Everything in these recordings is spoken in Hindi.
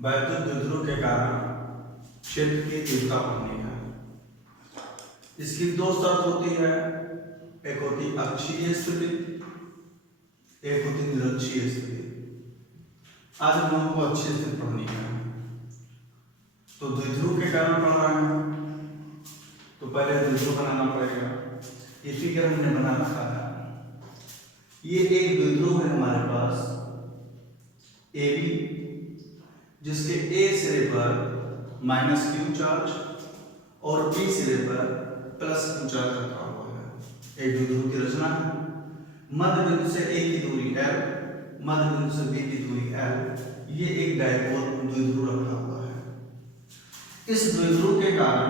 वैद्युत द्विध्रुव के कारण क्षेत्र की तीव्रता बढ़नी है। इसकी दो शर्त होती है, एक होती अक्षीय स्थिति, एक होती निरक्षीय स्थिति। आज हम लोगों को अक्षीय स्थिति पढ़नी है, तो द्विध्रुव के कारण पढ़ रहे हैं तो पहले द्विध्रुव बनाना पड़ेगा। ये फिगर हमने बना रखा है। ये एक द्विध्रुव है हमारे पास AB, जिसके A सिरे पर -q चार्ज और B सिरे पर +q चार्ज रखा हुआ है। एक द्विध्रुव की रचना है। मध्य बिंदु से A की दूरी L, मध्य बिंदु से B की दूरी L, ये एक डायपोल द्विध्रुव रखा हुआ है। इस द्विध्रुव के कारण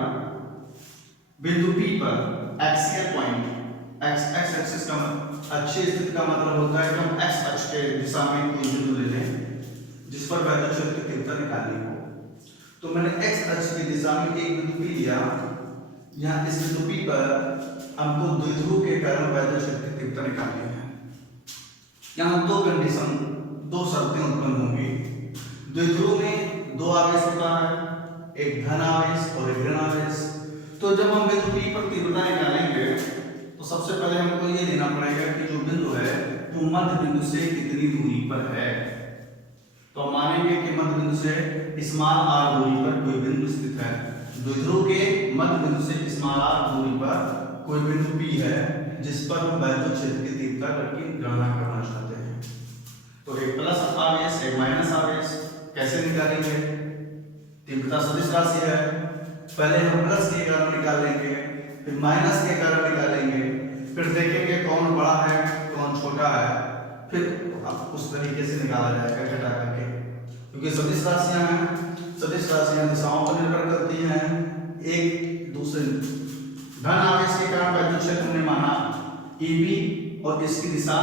बिंदु P पर एक्सियल पॉइंट, x एक्सिस का अक्षीय स्थिति का मतलब होता है कि हम x अक्ष के दिशा में कोई बिंदु ले लें जिस पर वैद्युत क्षेत्र की तीव्रता निकालनी हो। तो मैंने x अक्ष की दिशा में एक बिंदु P लिया। यहाँ इस बिंदु P पर हमको द्विध्रुव के कारण वैद्युत क्षेत्र की तीव्रता निकालनी है। यहाँ दो कंडीशन, दो शर्तें उत्पन्न होंगी। द्विध्रुव में दो आवेश होता है, एक धन आवेश और एक ऋण आवेश। तो जब हम बिंदु P पर तीव्रता निकालेंगे तो सबसे पहले हमको ये लेना पड़ेगा कि जो बिंदु है वो मध्य बिंदु से कितनी दूरी पर है। तो हम मानेंगे कि मध्य बिंदु से स्मॉल r दूरी पर कोई बिंदु स्थित है। द्विध्रुव के मध्य बिंदु से स्मॉल r दूरी पर कोई बिंदु P है जिस पर हम वैद्युत क्षेत्र की तीव्रता की गणना करना चाहते हैं। तो एक प्लस आवेश, एक माइनस आवेश कैसे निकालेंगे? तीव्रता सदिश राशि है, पहले हम प्लस के कारण निकालेंगे, फिर माइनस के कारण निकालेंगे, फिर देखेंगे कौन बड़ा है कौन छोटा है, फिर अब उस तरीके से निकाला जाएगा घटा करके। क्योंकि सदिश राशियां हैं, सदिश राशियां दिशाओं पर निर्भर करती हैं। एक दूसरे धन आवेश के कारण वैद्युत क्षेत्र हमने माना EB और इसकी दिशा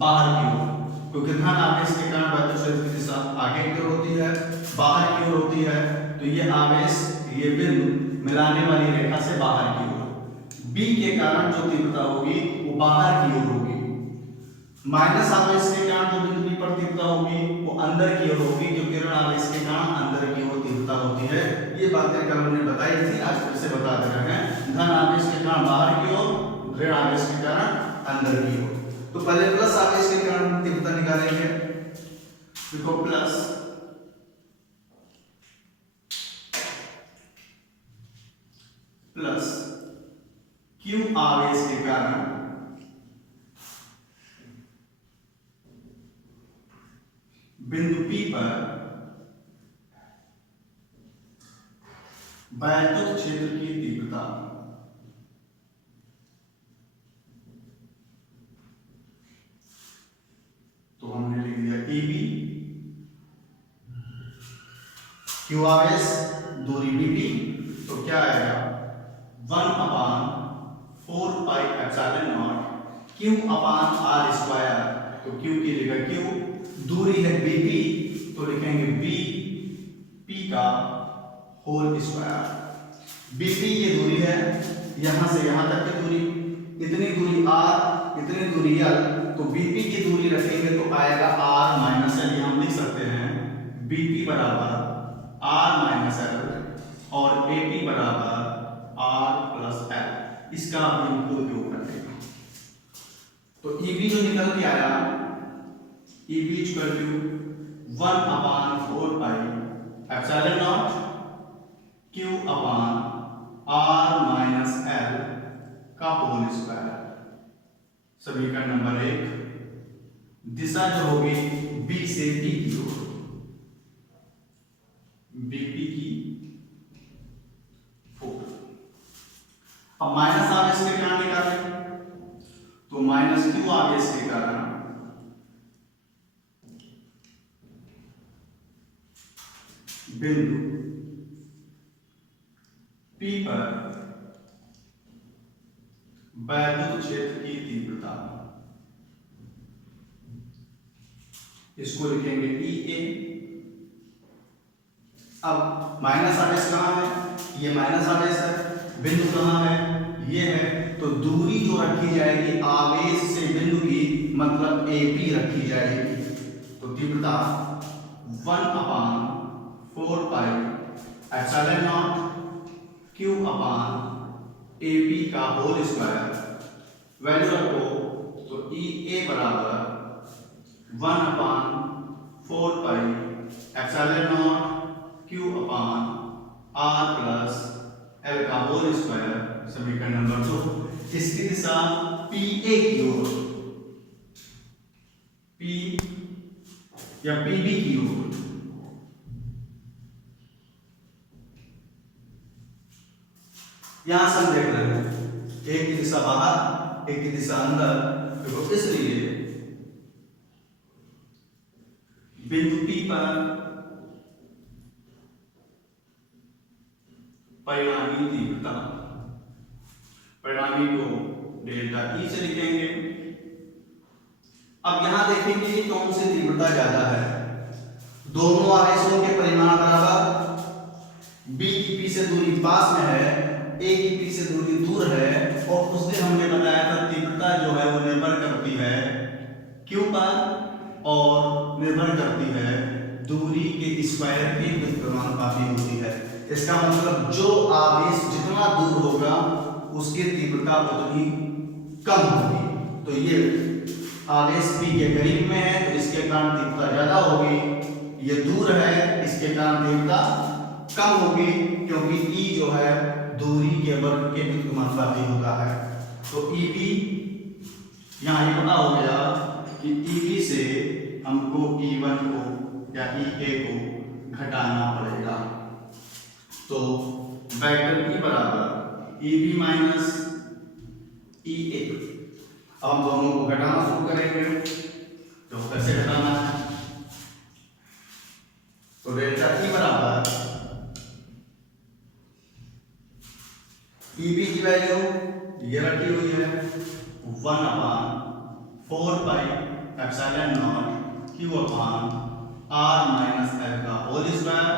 बाहर की ओर, क्योंकि धन आवेश के कारण वैद्युत क्षेत्र की दिशा आगे की ओर होती है, बाहर की ओर होती है। तो ये आवेश, ये बिंदु मिलाने वाली रेखा से बाहर की ओर। B के कारण जो तीव्रता होगी वो बाहर की ओर होगी। माइनस आवेश के कारण जो बिंदु P पर तीव्रता होगी वो अंदर की ओर होगी, क्योंकि ऋण आवेश के कारण अंदर की ओर तीव्रता होती है। ये बातें कल हमने बताई थी, आज फिर से बता दे रहे हैं। धन आवेश के कारण बाहर की ओर, ऋण आवेश के कारण अंदर की ओर। तो पहले प्लस आवेश के कारण तीव्रता निकालेंगे। देखो प्लस Q आवेश के कारण बिंदु P पर वैद्युत क्षेत्र की तीव्रता। तो हमने लिख दिया EB, Q आवेश, दूरी BP, तो क्या आएगा 1/4πε0 Q/r²। तो Q की जगह Q, दूरी है BP तो लिखेंगे B P का होल स्क्वायर। BP ये दूरी है, यहां से यहां तक की दूरी, इतनी दूरी R, इतनी दूरी L। तो BP की दूरी रखेंगे तो आएगा R - L। हम लिख सकते हैं BP बराबर R - L और AP बराबर R + L। इसका आप उपयोग करेंगे तो EB जो निकल के आया, EB = 1/4πε0 Q/R - L का होल स्क्वायर। समीकरण नंबर 1। दिशा जो होगी B से P की ओर, BP की 4। अब माइनस आवेश के कारण निकालें तो -Q आवेश के कारण बिंदु P पर वैद्युत क्षेत्र की तीव्रता, इसको लिखेंगे EA। अब माइनस आवेश कहां है? ये माइनस आवेश है। बिंदु कहां है? ये है। तो दूरी जो रखी जाएगी आवेश से बिंदु की, मतलब AP रखी जाएगी। तो तीव्रता 1/4 4 pi epsilon naught Q upon A B का होल स्क्वायर। वैल्यू रखो तो ई ए बराबर 1 upon 4 pi epsilon naught Q upon R plus L का होल स्क्वायर। समीकरण नंबर 2। इसकी दिशा पी ए की ओर, पी या पी बी की ओर। यहां से हम देख रहे हैं एक की दिशा बाहर, एक की दिशा अंदर, तो इसलिए बिंदु P पर परिणामी तीव्रता, परिणामी को डेल्टा ई से लिखेंगे। अब यहां देखेंगे कि कौन सी तीव्रता ज्यादा है। दोनों आवेशों के परिमाण बराबर, B की P से दूरी पास में है, A की P से दूरी दूर है, और उस दिन हमने बताया था तीव्रता जो है वो निर्भर करती है Q पर और निर्भर करती है दूरी के स्क्वायर के व्युत्क्रमानुपाती होती है। इसका मतलब जो आवेश जितना दूर होगा उसकी तीव्रता उतनी कम होगी। तो ये आवेश P के करीब में है तो इसके कारण तीव्रता ज्यादा होगी, ये दूर है इसके कारण तीव्रता कम होगी, क्योंकि E जो है दूरी के वर्ग के व्युत्क्रमानुपाती होता है। तो EB यहाँ ये पता हो गया कि EB से हमको E1 को या EA को घटाना पड़ेगा। तो वेक्टर E बराबर EB माइनस EA। अब हम दोनों को घटाना शुरू करेंगे। तो कैसे घटाना है? तो डेल्टा E बराबर EB की वैल्यू ये रखी हुई है 1 upon 4 pi epsilon naught Q upon R minus L का whole square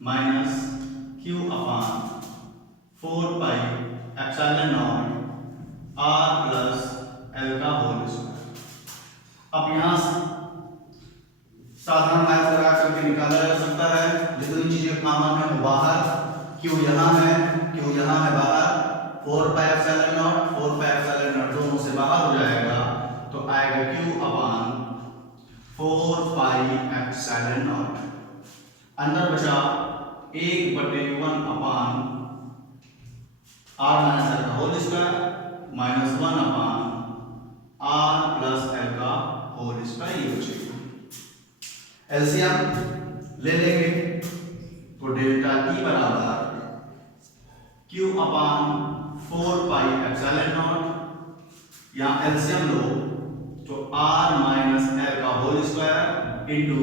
minus Q upon 4 pi epsilon naught R plus L का होल स्क्वायर। अब यहाँ साधारण मैथ लगा करके निकाला जा सकता है। जितनी चीजें कॉमन है वो बाहर, Q यहाँ है, Q यहाँ है बाहर, 4 pi epsilon not, 4 pi epsilon not दोनों से बाहर हो जाएगा, तो आएगा Q upon 4 pi epsilon not. अंदर बचा 1/1 अपान R माइनस L का होल स्क्वायर माइनस 1 अपान R प्लस L का होल स्क्वायर। ये बचेगा। एलसीएम ले लेंगे तो डेल्टा E बराबर Q upon 4 pi epsilon naught, यहाँ एलसीएम लो तो R माइनस L का whole square into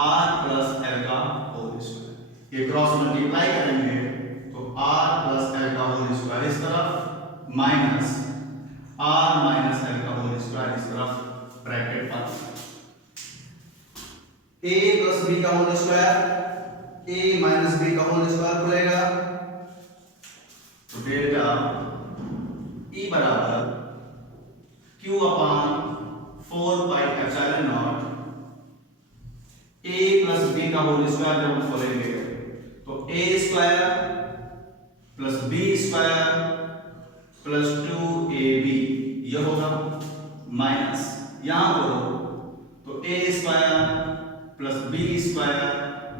R plus L का होल स्क्वायर। ये क्रॉस मल्टीप्लाई करेंगे तो R प्लस L का होल स्क्वायर इस तरफ माइनस R माइनस L का होल स्क्वायर इस तरफ ब्रैकेट पर। A प्लस B का whole square A minus B का होल स्क्वायर खुलेगा, तो डेल्टा E बराबर Q upon 4 pi epsilon naught A plus B का होल स्क्वायर जब हम खोलेंगे तो A square plus B square plus 2AB ये होगा माइनस यहां करो तो A square plus B square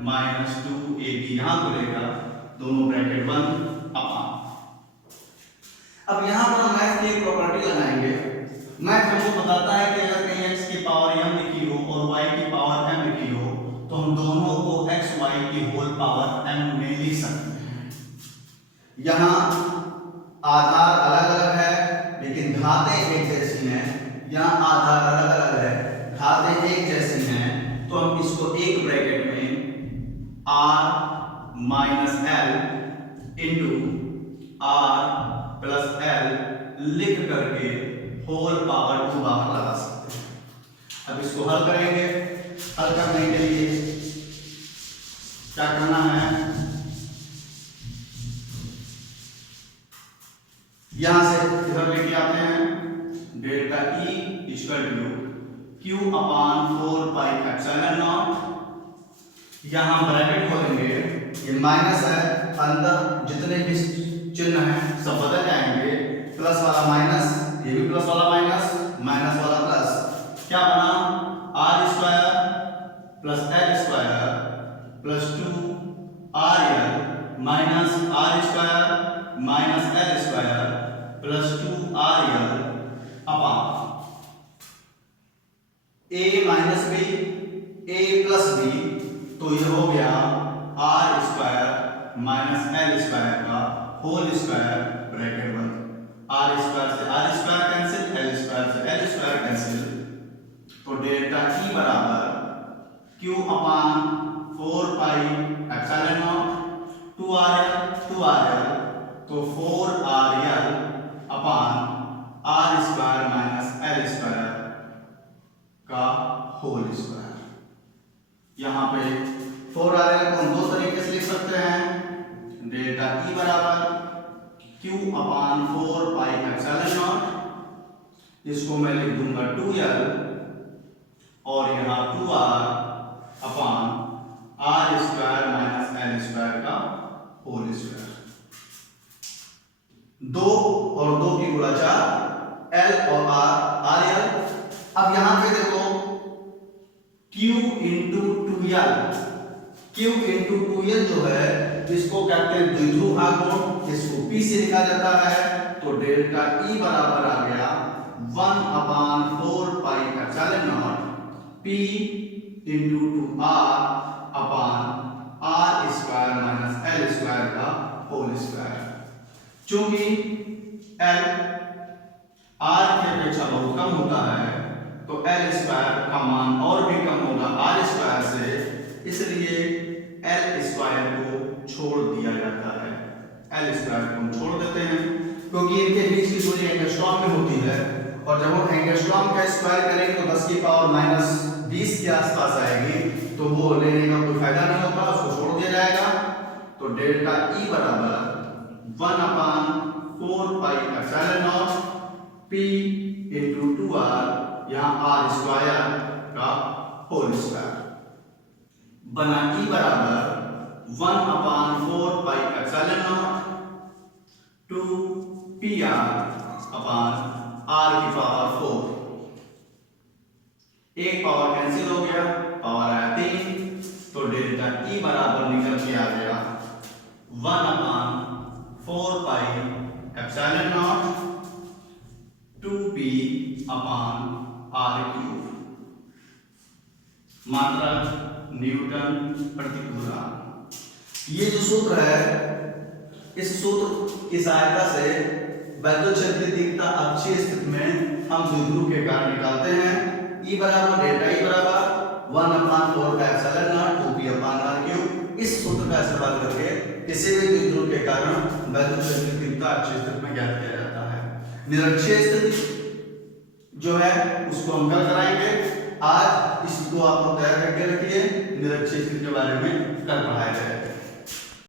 minus 2AB यहां खुलेगा, दोनों ब्रैकेट बंद अपान। अब यहां पर हम मैथ की एक प्रॉपर्टी लगाएंगे। मैथ हमको बताता है कि अगर कहीं x की पावर m लिखी हो और y की पावर m लिखी हो तो हम दोनों को x y की होल पावर m में लिख सकते हैं। यहां आधार अलग अलग है लेकिन घातें एक जैसी हैं। यहां आधार अलग अलग है, घातें एक जैसी हैं, तो हम इसको एक ब्रैकेट में R minus L into R plus L लिख करके होल पावर 2 बाहर लगा सकते हैं। अब इसको हल करेंगे। हल करने के लिए क्या करना है, यहां से इधर लेके आते हैं delta E equal to Q upon 4 pi epsilon naught, यहाँ ब्रैकेट खोलेंगे, ये माइनस है, अंदर जितने भी चिन्ह हैं सब बदल जाएंगे, प्लस वाला माइनस, ये भी प्लस वाला माइनस, माइनस वाला प्लस, क्या बना R square plus L square plus 2 minus R square minus L square plus 2 upon A minus B A plus B, तो ये हो गया R square minus L square का होल स्क्वायर ब्रैकेट बंद, आर स्क्वायर से R square cancel, L square से एल स्क्वायर कैंसिल, तो डेल्टा ई बराबर Q upon 4 pi epsilon naught 2 तो 4 upon are square minus L square का होल स्क्वायर। यहाँ पे 4 को हम दो तरीके से लिख सकते हैं, डेल्टा ई बराबर Q upon 4 pi epsilon naught, इसको मैं लिख दूंगा 2l और यहाँ 2r upon are square minus L square का होल स्क्वायर। 2 और 2 की गुणा 4, l और r l। अब यहां पे देखो q into 2l, q into 2l जो है इसको कहते हैं द्विध्रुव आघूर्ण, इसको p से लिखा जाता है, तो डेल्टा e बराबर आ गया 1/4 pi epsilon naught p into 2r upon are square minus L square का होल स्क्वायर। चूंकि l r की अपेक्षा बहुत कम होता है तो एल स्क्वायर का मान और भी कम होगा आर स्क्वायर से, इसलिए एल स्क्वायर को छोड़ दिया जाता है, एल स्क्वायर को हम छोड़ देते हैं क्योंकि इनके बीच की दूरी एंगस्ट्रॉम में होती है, और जब हम एंगस्ट्रॉम का स्क्वायर करेंगे तो 10 की पावर माइनस 20 के आसपास आएगी, तो वो लेने का कोई फायदा नहीं होता, उसको छोड़ दिया जाएगा। तो डेल्टा ई बराबर 1/4 pi epsilon naught p into 2r, यहाँ आर स्क्वायर का होल स्क्वायर बना ई बराबर 1/4 pi epsilon not 2pr upon r की पावर 4, एक पावर कैंसिल हो गया, पावर आया 3, तो डेल्टा ई बराबर निकल के आ गया 1/4 pi epsilon naught 2p upon r cube, मात्रा न्यूटन प्रति कूलम। ये जो सूत्र है, इस सूत्र की सहायता से वैद्युत क्षेत्र की तीव्रता अक्षीय स्थिति में हम द्विध्रुव के कारण निकालते हैं। E बराबर डेल्टा ई बराबर 1/4 epsilon naught 2p upon r cube. इस सूत्र का इस्तेमाल करके किसी भी द्विध्रुव के कारण वैद्युत क्षेत्र की तीव्रता अक्षीय स्थिति में ज्ञात किया जाता है। निरक्षीय स्थिति जो है उसको हम कल कराएंगे, आज इसको आप लोग तैयार करके रखिए, निरक्षीय स्थिति के बारे में कल पढ़ाया जाएगा।